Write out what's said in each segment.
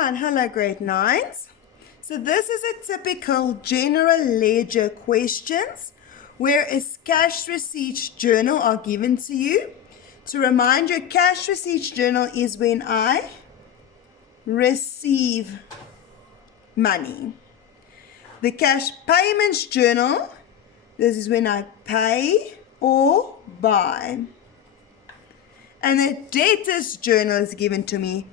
Alright, hello grade 9s. So this is a typical general ledger questions where a cash receipts journal are given to you. To remind you, cash receipts journal is when I receive money. The cash payments journal, this is when I pay or buy. And the debtors journal is given to me,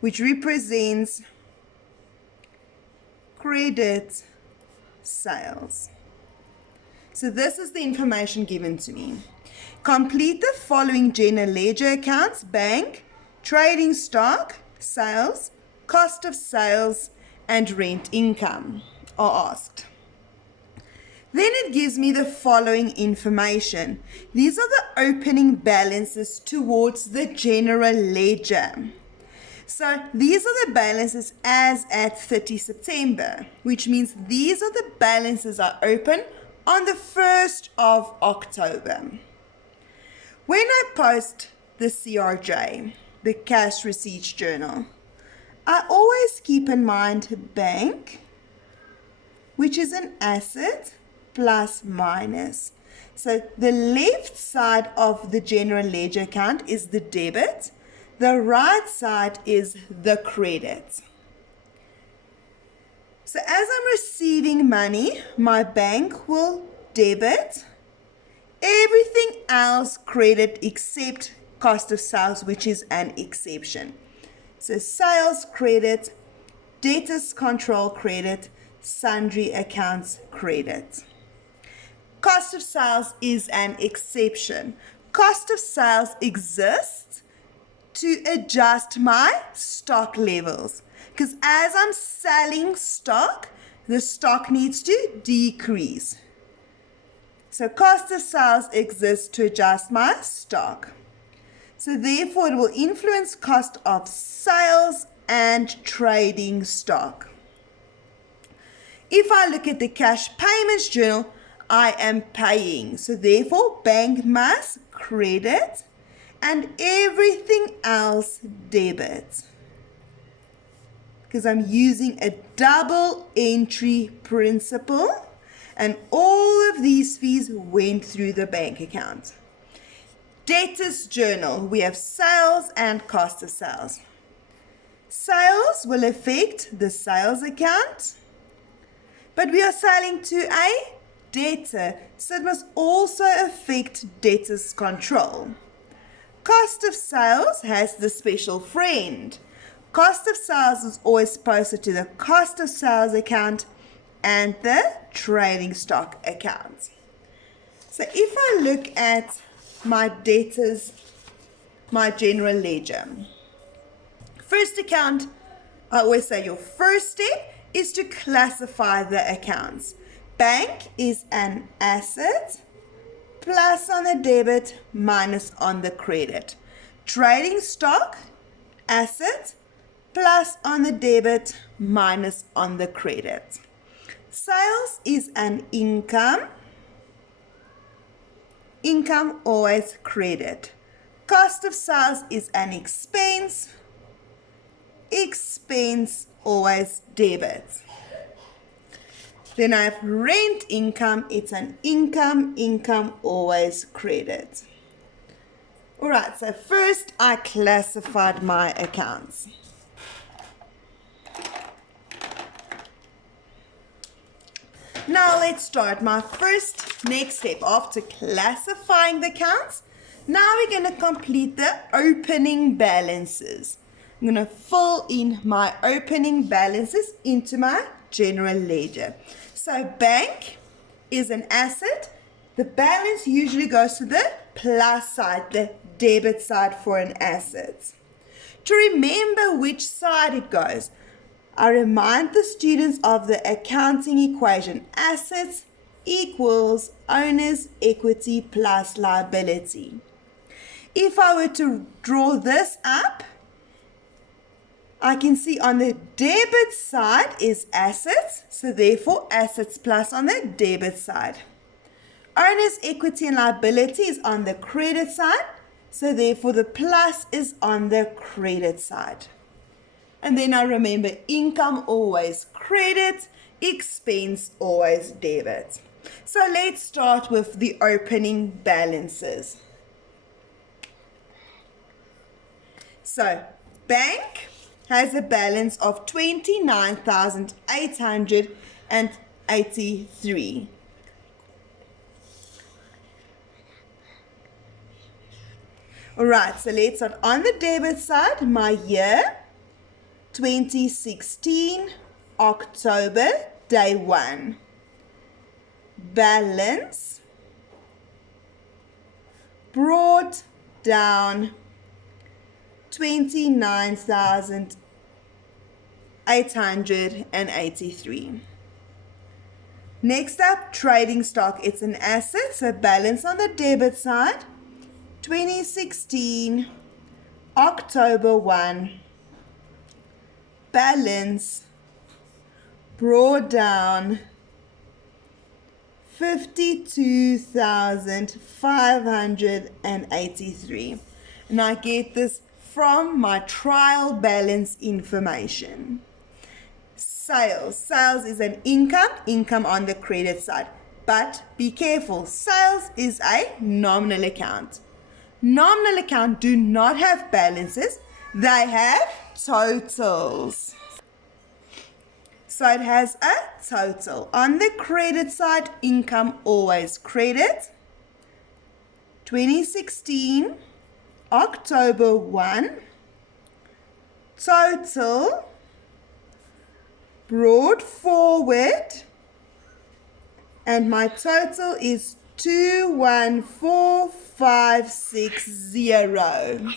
which represents credit sales. So this is the information given to me. Complete the following general ledger accounts: bank, trading stock, sales, cost of sales, and rent income are asked. Then it gives me the following information. These are the opening balances towards the general ledger. So these are the balances as at 30 September, which means these are the balances are open on the 1st of October. When I post the CRJ, the cash receipts journal, I always keep in mind bank, which is an asset, plus minus. So the left side of the general ledger account is the debit. The right side is the credit. So as I'm receiving money, my bank will debit. Everything else credit except cost of sales, which is an exception. So sales credit, debtors control credit, sundry accounts credit. Cost of sales is an exception. Cost of sales exists to adjust my stock levels, because as I'm selling stock, the stock needs to decrease. So cost of sales exists to adjust my stock. So therefore it will influence cost of sales and trading stock. If I look at the cash payments journal, I am paying. So therefore bank must credit and everything else debit, because I'm using a double entry principle and all of these fees went through the bank account. Debtors journal, we have sales and cost of sales. Sales will affect the sales account, but we are selling to a debtor, so it must also affect debtors control. Cost of sales has the special friend. Cost of sales is always posted to the cost of sales account and the trading stock account. So if I look at my debtors, my general ledger. First account, I always say your first step is to classify the accounts. Bank is an asset, plus on the debit, minus on the credit. Trading stock, asset, plus on the debit, minus on the credit. Sales is an income. Income always credit. Cost of sales is an expense. Expense always debit. Then I have rent income, it's an income, income always credit. Alright, so first I classified my accounts. Now let's start my next step after classifying the accounts. Now we're going to complete the opening balances. I'm going to fill in my opening balances into my general ledger. So bank is an asset. The balance usually goes to the plus side, the debit side for an asset. To remember which side it goes, I remind the students of the accounting equation. Assets equals owner's equity plus liability. If I were to draw this up, I can see on the debit side is assets, so therefore assets plus on the debit side. Owner's equity and liability is on the credit side, so therefore the plus is on the credit side. And then I remember income always credit, expense always debit. So let's start with the opening balances. So bank has a balance of 29,883. Alright, so let's start on the debit side. My year, 2016, October, day 1. Balance brought down 29,883. Next up, trading stock. It's an asset, so balance on the debit side, 2016, October 1. Balance brought down 52,583. And I get this from my trial balance information. Sales. Sales is an income on the credit side. But be careful, sales is a nominal account. Nominal account do not have balances, they have totals. So it has a total. On the credit side, income always credit. 2016, October 1. Total brought forward. And my total is 214,560.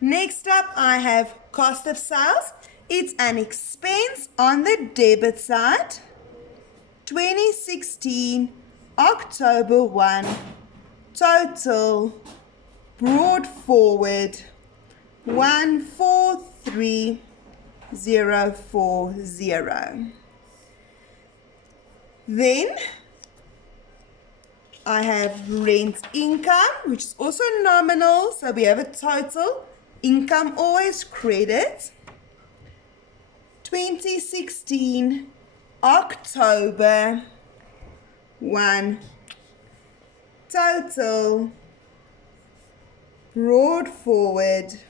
Next up, I have cost of sales. It's an expense on the debit side. 2016, October 1. Total brought forward 143,040. Then I have rent income, which is also nominal, so we have a total. Income always credit. 2016, October 1. Total brought forward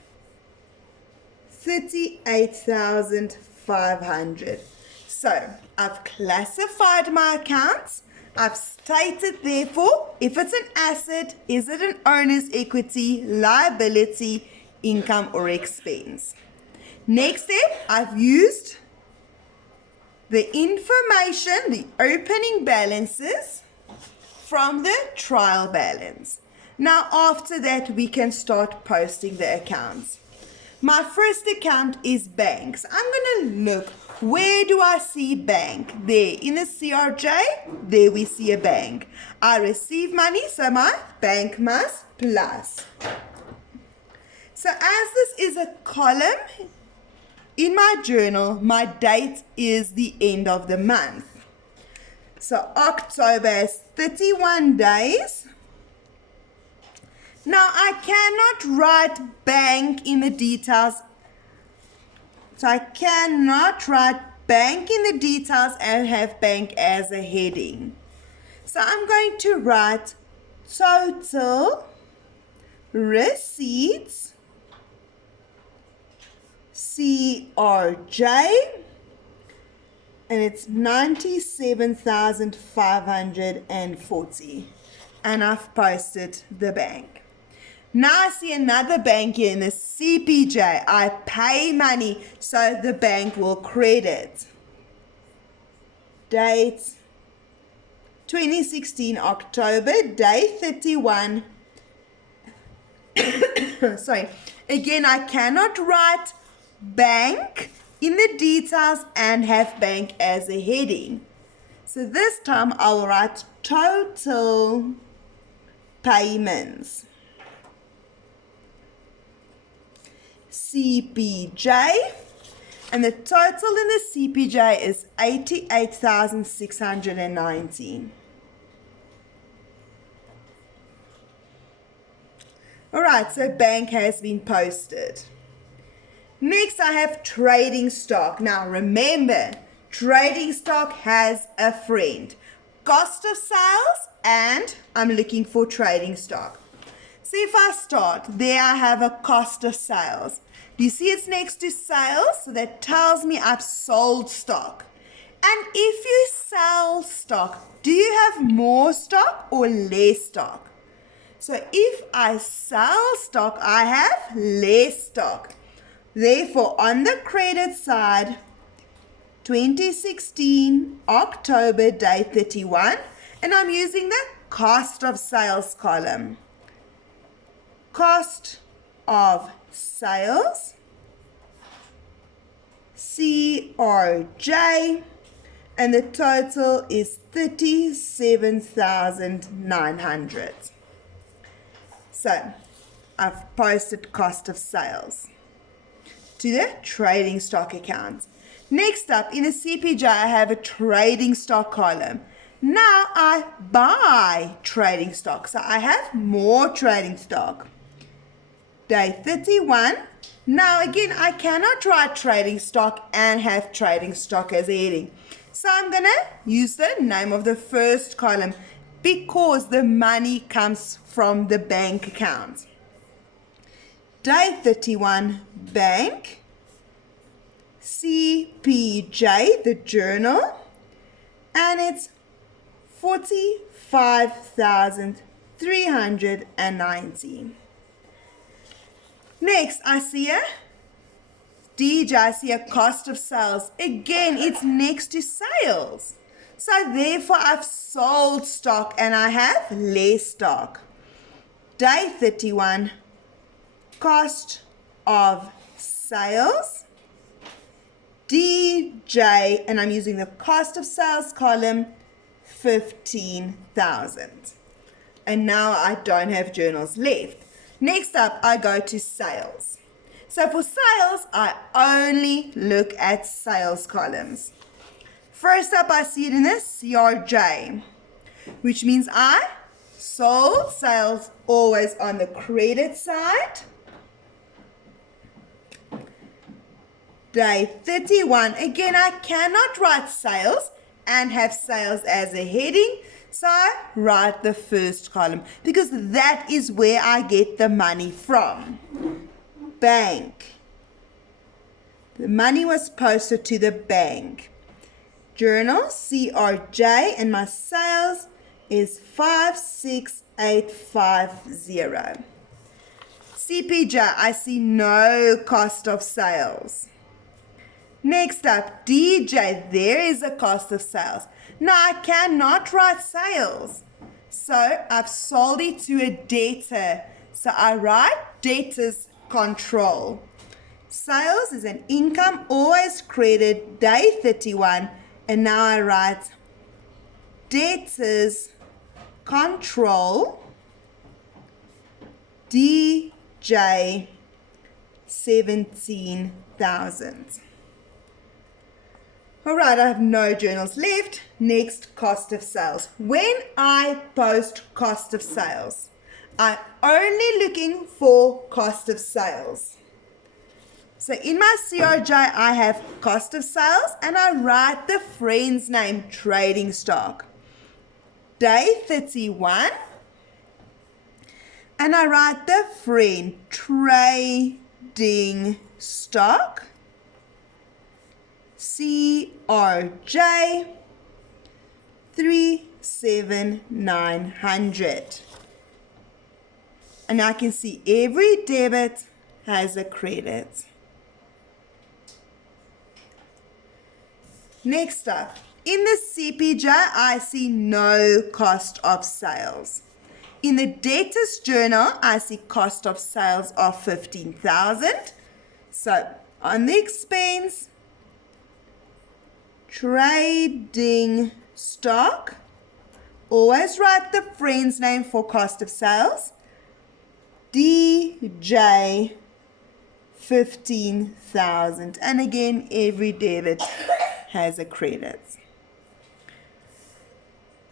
38,500. So I've classified my accounts. I've stated, therefore, if it's an asset, is it an owner's equity, liability, income, or expense? Next step, I've used the information, the opening balances from the trial balance. Now, after that, we can start posting the accounts. My first account is banks. I'm going to look. Where do I see bank? There. In the CRJ, there we see a bank. I receive money, so my bank must plus. So as this is a column in my journal, my date is the end of the month. So October has 31 days. Now I cannot write bank in the details. So I cannot write bank in the details and have bank as a heading. So I'm going to write total receipts, CRJ, and it's 97,540. And I've posted the bank. Now I see another bank here in the CPJ. I pay money, so the bank will credit. Date 2016 October, day 31. Sorry. Again, I cannot write bank in the details and have bank as a heading. So this time I will write total payments. CPJ, and the total in the CPJ is 88,619. Alright, so bank has been posted. Next, I have trading stock. Now, remember, trading stock has a friend. Cost of sales, and I'm looking for trading stock. So if I start, there I have a cost of sales. Do you see it's next to sales? So that tells me I've sold stock. And if you sell stock, do you have more stock or less stock? So if I sell stock, I have less stock. Therefore, on the credit side, 2016, October, day 31, and I'm using the cost of sales column. Cost of sales, CRJ, and the total is 37,900. So, I've posted cost of sales to the trading stock account. Next up, in the CPJ, I have a trading stock column. Now I buy trading stock, so I have more trading stock. Day 31. Now again, I cannot write trading stock and have trading stock as a heading. So I'm going to use the name of the first column because the money comes from the bank account. Day 31, bank, CPJ, the journal, and it's 45,390. Next, I see a DJ, I see a cost of sales. Again, it's next to sales. So therefore, I've sold stock and I have less stock. Day 31, cost of sales, DJ, and I'm using the cost of sales column, 15,000. And now I don't have journals left. Next up, I go to sales. So for sales, I only look at sales columns. First up, I see it in the CRJ, which means I sold sales always on the credit side. Day 31, again, I cannot write sales and have sales as a heading, so I write the first column because that is where I get the money from. Bank. The money was posted to the bank. Journal, CRJ, and my sales is 56850. CPJ, I see no cost of sales. Next up, DJ, there is a cost of sales. Now I cannot write sales, so I've sold it to a debtor. So I write debtors control. Sales is an income, always credit, day 31, and now I write debtors control, DJ 17,000. All right, I have no journals left. Next, cost of sales. When I post cost of sales, I'm only looking for cost of sales. So in my CRJ, I have cost of sales and I write the friend's name, trading stock. Day 31, and I write the friend, trading stock. CRJ 37,900. And I can see every debit has a credit. Next up, in the CPJ, I see no cost of sales. In the debtors journal, I see cost of sales of 15,000. So on the expense, trading stock, always write the friend's name for cost of sales. DJ 15,000. And again, every debit has a credit.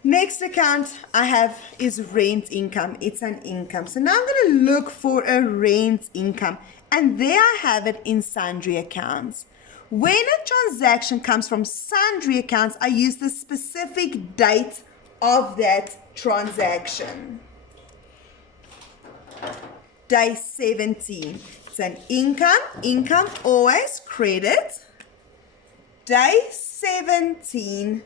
Next account I have is rent income. It's an income. So now I'm going to look for a rent income. And there I have it in sundry accounts. When a transaction comes from sundry accounts, I use the specific date of that transaction. Day 17. It's an income always credit. Day 17.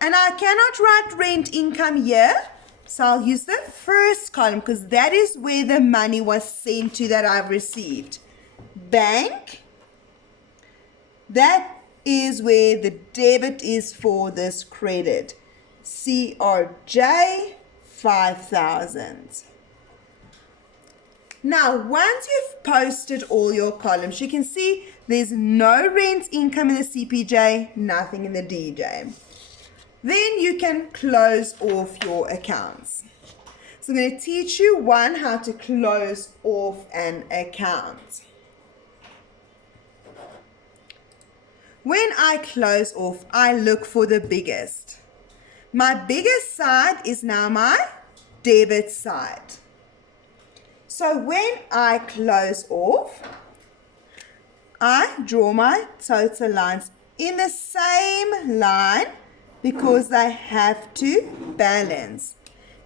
And I cannot write rent income here, so I'll use the first column because that is where the money was sent to that I've received. Bank, that is where the debit is for this credit. CRJ, 5,000. Now, once you've posted all your columns, you can see there's no rent income in the CPJ, nothing in the DJ. Then you can close off your accounts. So I'm going to teach you how to close off an account. When I close off, I look for the biggest. My biggest side is now my debit side. So when I close off, I draw my total lines in the same line because they have to balance.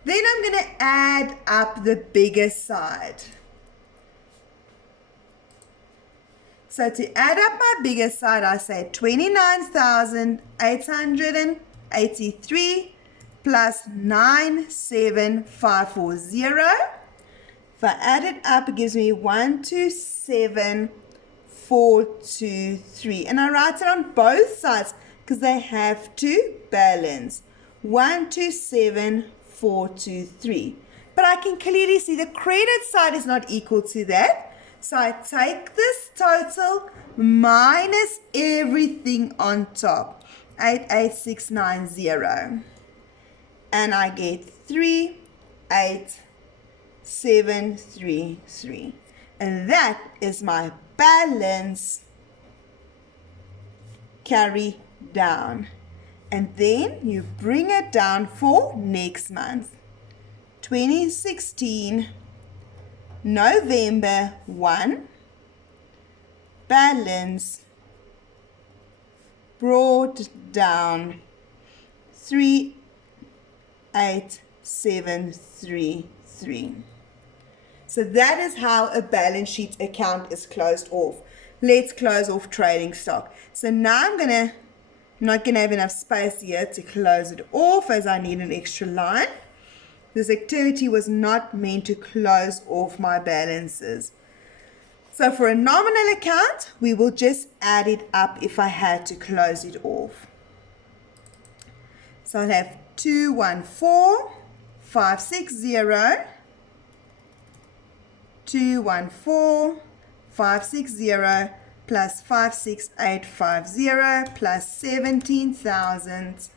Then I'm going to add up the biggest side. So to add up my biggest side, I say 29,883 plus 97540. If I add it up, it gives me 127,423. And I write it on both sides because they have to balance. 127,423. But I can clearly see the credit side is not equal to that. So I take this total minus everything on top. 88690. And I get 38733. And that is my balance carry down. And then you bring it down for next month. 2016 November 1, balance brought down 38733. So that is how a balance sheet account is closed off. Let's close off trading stock. So now I'm not gonna have enough space here to close it off as I need an extra line. This activity was not meant to close off my balances. So for a nominal account, we will just add it up if I had to close it off. So I'll have 214,560, 214,560 plus 56850 plus 17,000.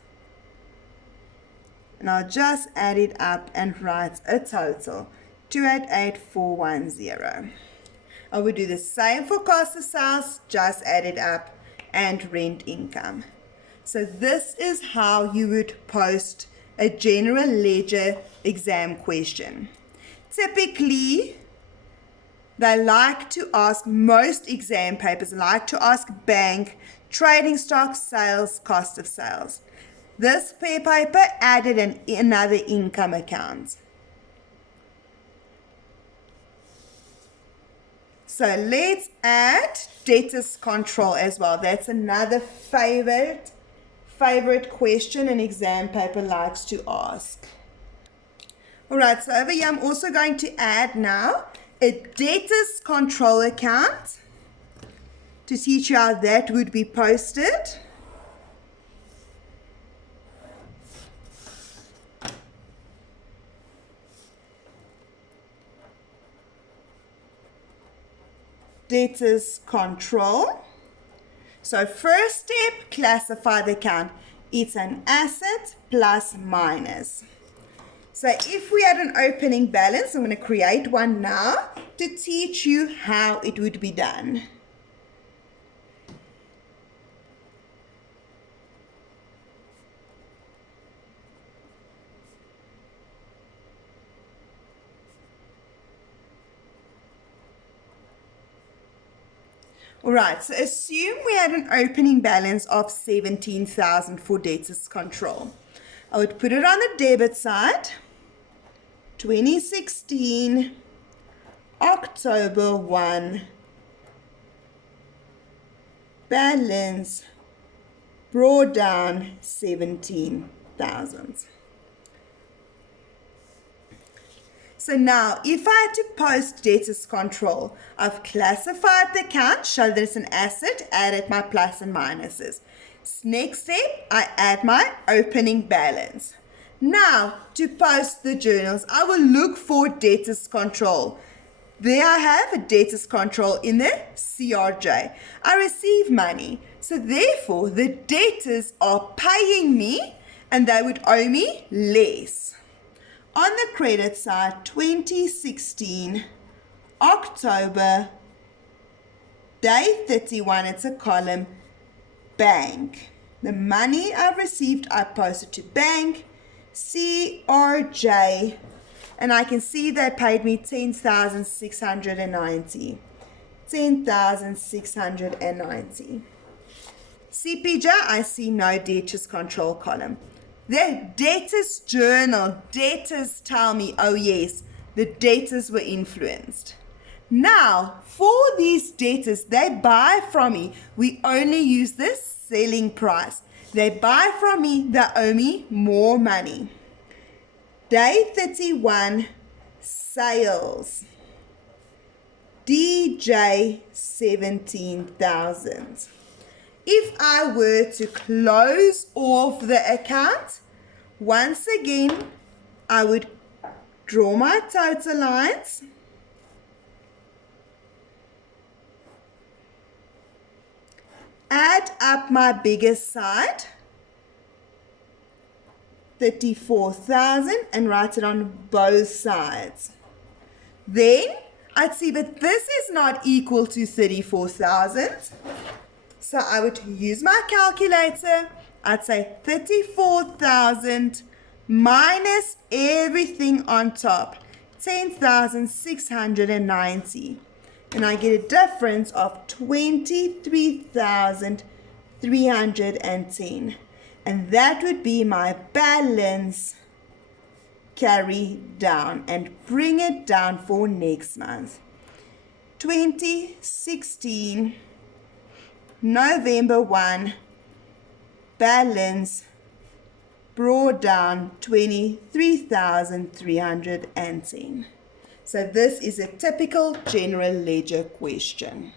And I'll just add it up and write a total, 288,410. I will do the same for cost of sales, just add it up, and rent income. So this is how you would post a general ledger exam question. Typically, they like to ask, most exam papers like to ask bank, trading stock, sales, cost of sales. This paper added another income account. So let's add debtors control as well. That's another favorite question an exam paper likes to ask. Alright, so over here I'm also going to add now a debtors control account to teach you how that would be posted. Debtors control. So first step, classify the account. It's an asset plus minus. So if we had an opening balance, I'm going to create one now to teach you how it would be done. All right, so assume we had an opening balance of 17,000 for debtors control. I would put it on the debit side, 2016, October 1, balance brought down 17,000. So now, if I had to post debtors control, I've classified the account, show that it's an asset, added my plus and minuses. Next step, I add my opening balance. Now, to post the journals, I will look for debtors control. There I have a debtors control in the CRJ. I receive money, so therefore the debtors are paying me and they would owe me less. On the credit side, 2016, October, day 31, it's a column, bank. The money I've received, I posted to bank, CRJ, and I can see they paid me 10,690. 10,690. CPJ, I see no debtors control column. The debtors journal, debtors tell me, oh yes, the debtors were influenced. Now, for these debtors, they buy from me. We only use this selling price. They buy from me, they owe me more money. Day 31, sales. DJ 17,000. If I were to close off the account, once again, I would draw my total lines. Add up my biggest side, 34,000, and write it on both sides. Then I'd see, but this is not equal to 34,000. So I would use my calculator. I'd say 34,000 minus everything on top, 10,690. And I get a difference of 23,310. And that would be my balance carry down and bring it down for next month. 2016 November 1, balance brought down 23,310. So this is a typical general ledger question.